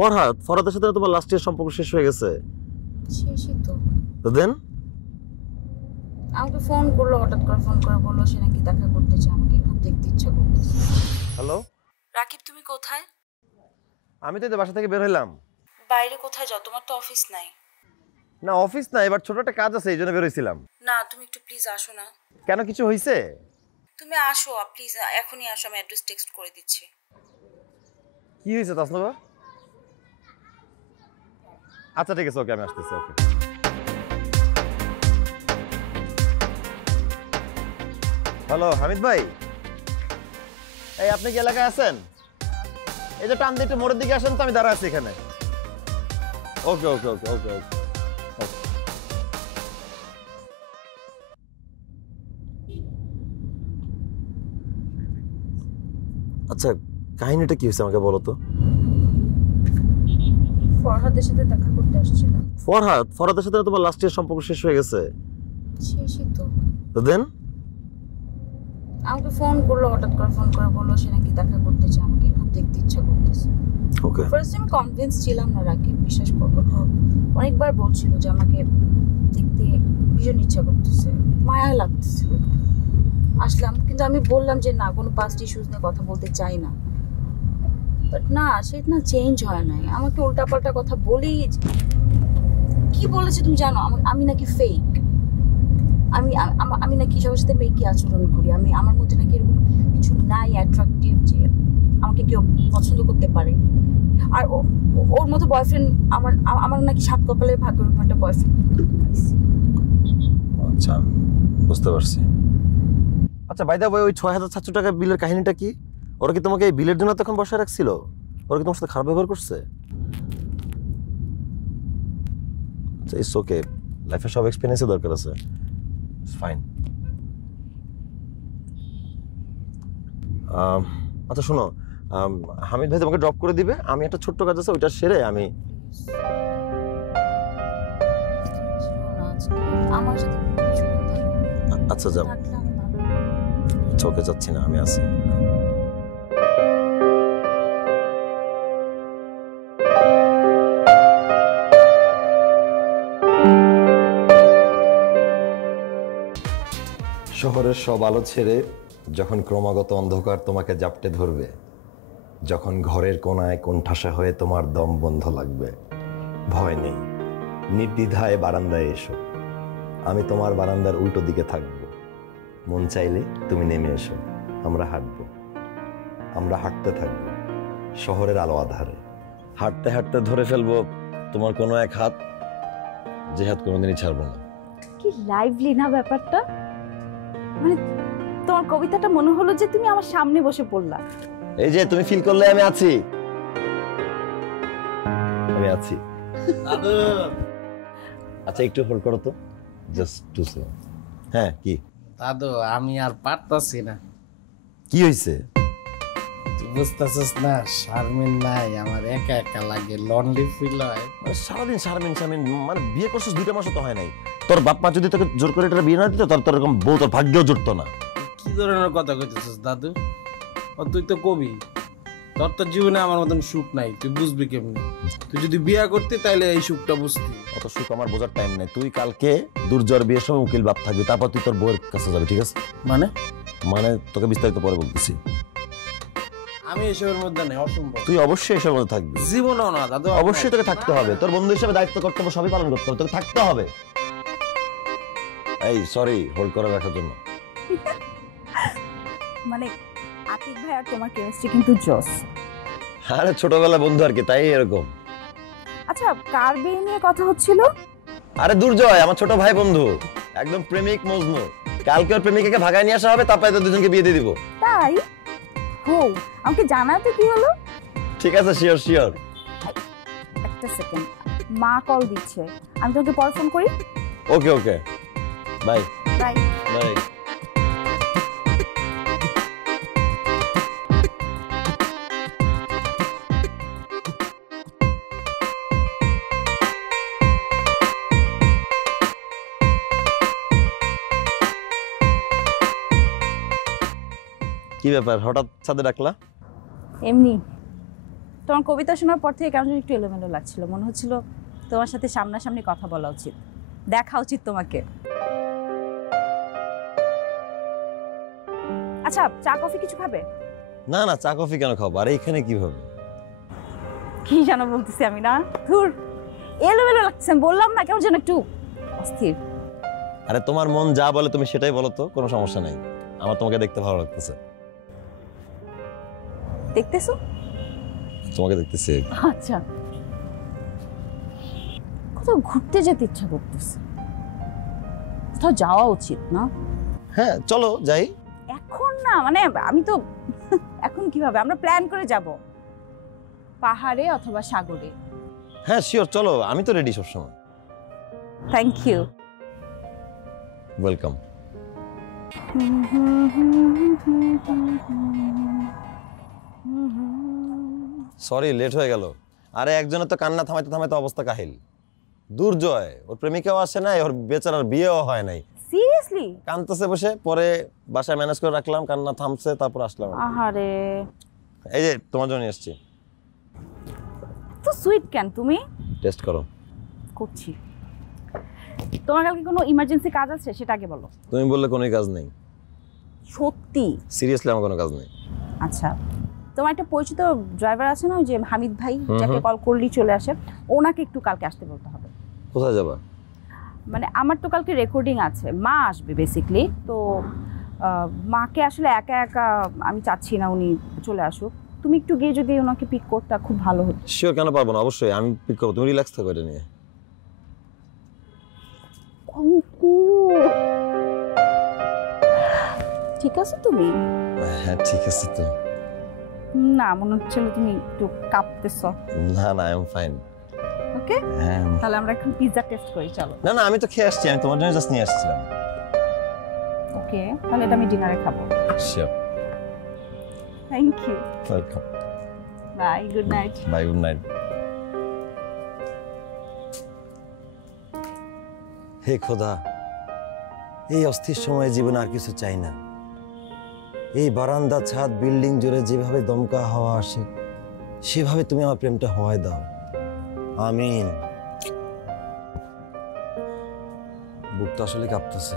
ফরহাদ, ফরহাদের সাথে তোমার last year সম্পর্ক শেষ হয়ে গেছে? শেষই তো। তো দেন আমাকে ফোন করলো, হঠাৎ করে ফোন করে বললো সে নাকি দেখা করতে চায়, আমাকে খুব দেখতে ইচ্ছা করতেছে। হ্যালো রাকিব, তুমি কোথায়? আমি তো এই বাসা থেকে বের হইলাম। বাইরে কোথায় যাও? তোমার তো অফিস নাই। না অফিস না, এবার ছোট একটা কাজ আছে এই জন্য বের হইছিলাম। না, তুমি একটু প্লিজ আসো না। কেন, কিছু হয়েছে? তুমি আসো প্লিজ, এখনই আসো, আমি অ্যাড্রেস টেক্সট করে দিচ্ছি। কি হয়েছে তাসনবা? আচ্ছা ঠিক আছে, ওকে আমি আসতেছি। ওকে। হ্যালো হামিদ ভাই, এই আপনি কি এলাকায় আছেন? এই যে টান দিয়ে একটু মোড়ের দিকে আসেন তো, আমি দাঁড়া আছি এখানে। ওকে ওকে ওকে ওকে ওকে। আচ্ছা কাহিনীটা কি হয়েছে আমাকে বলো তো। ফরহাদের সাথে দেখা করতে আসছিলাম। ফরহাদের সাথে তোমার লাস্ট ইয়ার সম্পর্ক শেষ হয়ে গেছে? শেষই তো। তো দেন আমাকে ফোন করলো, হঠাৎ করে ফোন করে বললো সে নাকি দেখা করতে চায়, আমাকে খুব দেখতে ইচ্ছা করতেছে। ওকে। ফার্স্ট টাইম কনভিন্স ছিলাম না রাকিব, বিশ্বাস করবো তো। অনেকবার বলছিল যে আমাকে দেখতে ভীষণ ইচ্ছা করতেছে, মায়া লাগতেছিল। আসলাম, কিন্তু আমি বললাম যে না, কোনো পাস্ট ইস্যুস নিয়ে কথা বলতে চাই না। বাট না, সেটা না চেঞ্জ হয় নাই, আমাকে উল্টাপাল্টা কথা বলেই। কি বলেছে তুমি জানো? আমি নাকি ফেক, আমি নাকি সবার সাথে মেকি আচরণ করি, আমার মধ্যে নাকি এরকম কিছু নাই অ্যাট্রাকটিভ যে আমাকে কেউ পছন্দ করতে পারে। আর ওর মতো বয়ফ্রেন্ড আমার নাকি সাত কপালের ভাগ্য, এরকম একটা বয়ফ্রেন্ড। আচ্ছা বুঝতে পারছি। আচ্ছা বাই দ্য ওয়ে, ওই ৬,৭০০ টাকা বিলের কাহিনীটা কি? ওরা কি তোমাকে এই বিলের জন্য তখন বসায় রাখছিল? ওরা কি তোমার সাথে খারাপ ব্যবহার করছে? আচ্ছা ইটস ওকে, লাইফে সব এক্সপেরিয়েন্সই দরকার আছে। It's fine. আচ্ছা শোনো, হামিদ ভাই তোমাকে ড্রপ করে দিবে, আমি একটা ছোট্ট কাজ আছে ওইটা সেরে আমি। আমার সাথে কিছুক্ষণ থাকো। আচ্ছা যাও। থাকলে আমি ভালো। আচ্ছা ওকে, যাচ্ছি না, আমি আসি। শহরের সব আলো ছেড়ে যখন ক্রমাগত অন্ধকার তোমাকে জাপটে ধরবে, যখন ঘরের কোনায় কোণঠাসা হয়ে তোমার দম বন্ধ লাগবে, ভয় নেই, নির্দ্বিধায় বারান্দায় এসো। আমি তোমার বারান্দার উল্টো দিকে থাকবো। মন চাইলে তুমি নেমে এসো, আমরা হাঁটবো, আমরা হাঁটতে থাকবো শহরের আলো আধারে। হাঁটতে হাঁটতে ধরে ফেলবো তোমার কোনো এক হাত, যে হাত কোনোদিনই ছাড়বো না। কি লাইভলি না ব্যাপারটা, মানে তোমার কবিতাটা মনে হলো যে তুমি আমার সামনে বসে পড়লা। এই যে তুমি ফিল করলে আমি আছি, আমি আছি। আচ্ছা একটু হোল্ড করো তো, জাস্ট টু সেকেন্ড। হ্যাঁ কি দাদু, আমি আর পারতাছি না। কি হয়েছে? তুই বুঝতেছিস না, শারমিন নাই, আমার একা একা লাগে, লনলি ফিল হয়। সারাদিন শারমিন শারমিন, মানে বিয়ে করছিস 2টা মাসও তো হয় নাই। তোর বাপ মা যদি তোকে জোর করে এটা বিয়ে না দিত, তোর এরকম বউ তোর ভাগ্যেও জুটতো না। কি ধরনের কথা কইতেছিস দাদু? ও তুই তো কবি, তোর তো জীবনে আমার মতন সুখ নাই, তুই বুঝবি কেমনি? তুই যদি বিয়ে করতি তাইলে এই সুখটা বুঝতি। অত সুখ আমার বোঝার টাইম নেই। তুই কালকে দুর্জয়ের বিয়ের সময় উকিল বাপ থাকবি, তারপর তুই তোর বউয়ের কাছে যাবি, ঠিক আছে? মানে মানে তোকে বিস্তারিত পরে বলতেছি। আমি এসবের মধ্যে নেই, অসম্ভব। তুই অবশ্যই এসবের মধ্যে থাকবি। জীবনও না দাদু, অবশ্যই তোকে থাকতে হবে, তোর বন্ধু হিসেবে দায়িত্ব কর্তব্য সবই পালন করতে হবে, তোকে থাকতে হবে। এই সরি হোল্ড করে রাখার জন্য। মানে আতিক ভাই আর তোমার কেমিস্ট্রি কিন্তু জোস। আরে ছোটবেলা বন্ধু আর কি, তাই এরকম। আচ্ছা কার বিয়ে নিয়ে কথা হচ্ছিল? আরে দুর্জয় আমার ছোট ভাই বন্ধু, একদম প্রেমিক মজনু। কালকে ওর প্রেমিকাকে ভাগায় নিয়ে আসা হবে, তারপরে তো দুজনকে বিয়ে দিয়ে দিব। তাই? হো, আমাকে জানাতে কি হলো? ঠিক আছে, শিওর শিওর। একটা সেকেন্ড, মা কল দিচ্ছে, আমি তোকে পরে ফোন করি। ওকে ওকে, বাই বাই বাই। কি ব্যাপার, হঠাৎ ছাদে ডাকলা? এমনি তোমার কবিতা শোনার পর থেকে কেমন যেন একটু এলোমেলো লাগছিল, মনে হচ্ছিল তোমার সাথে সামনাসামনি কথা বলা উচিত, দেখা উচিত তোমাকে। আচ্ছা, চা কফি কিছু খাবে? না না, চা কফি কেন খাবো? আর এইখানে কিভাবে? কি যেন বলতেছি আমি, না ধুর, এলোমেলো লাগছে, আমি বললাম না কেমন যেন একটু অস্থির। আরে তোমার মন যা বলে তুমি সেটাই বলো তো, কোনো সমস্যা নাই। আমার তোমাকে দেখতে ভালো লাগতেছে। দেখতেছো? তোমাকে দেখতেছি। আচ্ছা, কোথাও ঘুরতে যেতে ইচ্ছা করতেছে, কোথাও যাওয়া উচিত না? হ্যাঁ চলো যাই। এখন না, মানে আমি তো এখন কিভাবে, আমরা প্ল্যান করে যাব পাহাড়ে অথবা সাগরে। হ্যাঁ শিওর, চলো, আমি তো রেডি সবসময়। Thank you. Welcome. Sorry late হয়ে গেল। আরে একজনের তো কান্না থামাইতে থামাইতে অবস্থা কাহিল। দুর্জয়, ওর প্রেমিকাও আসে নাই, ওর বেচারার বিয়েও হয় নাই। সিরিয়াসলি? কান্দতেছে বসে, পরে বাসায় ম্যানেজ করে রাখলাম, কান্না থামছে, তারপর আসলাম। আহারে, এই যে তোমার জন্য এসেছি। তো সুইট কেন তুমি? টেস্ট করো। করছি। তোমার কালকে কোনো ইমার্জেন্সি কাজ আছে সেটা আগে বলো। তুমি বললে কোনো কাজ নেই। সত্যি? সিরিয়াসলি আমার কোনো কাজ নেই। আচ্ছা, তোমার একটা পরিচিত ড্রাইভার আছে না, ওই যে হামিদ ভাই, যাকে কল করলেই চলে আসে, ওনাকে একটু কালকে আসতে বলতে হবে। কোথায় যাবা? মানে আমার তো কালকে রেকর্ডিং আছে, মা আসবে বেসিকলি, তো মাকে আসলে একা একা আমি চাচ্ছি না উনি চলে আসুক। তুমি একটু গিয়ে যদি ওনাকে পিক করতে খুব ভালো হতো। শিওর, কেন পারবো না, অবশ্যই আমি পিক করবো। তুমি রিল্যাক্স থাকো এটা নিয়ে। ঠিক আছে তুমি? হ্যাঁ ঠিক আছে তো। না, মনে হচ্ছিল তুমি একটু কাঁপতেছো। না না, আই এম ফাইন। ওকে, হ্যাঁ। তাহলে আমরা এখন পিৎজা টেস্ট করি, চলো। না না, আমি তো খেয়ে আসছি, আমি তোমার জন্য জাস্ট নিয়ে আসছিলাম। ওকে, তাহলে এটা আমি ডিনারে খাবো। Sure. Thank you. Welcome. Bye, good night. Bye, good night. হে খোদা, এই অস্থির সময়ে জীবনে আর কিছু চাই না। এই বারান্দা, ছাদ, বিল্ডিং জুড়ে যেভাবে দমকা হাওয়া আসে, সেভাবে তুমি আমার প্রেমটা হওয়ায় দাও। আমিন। বুকটা আসলে কাঁপতেছে।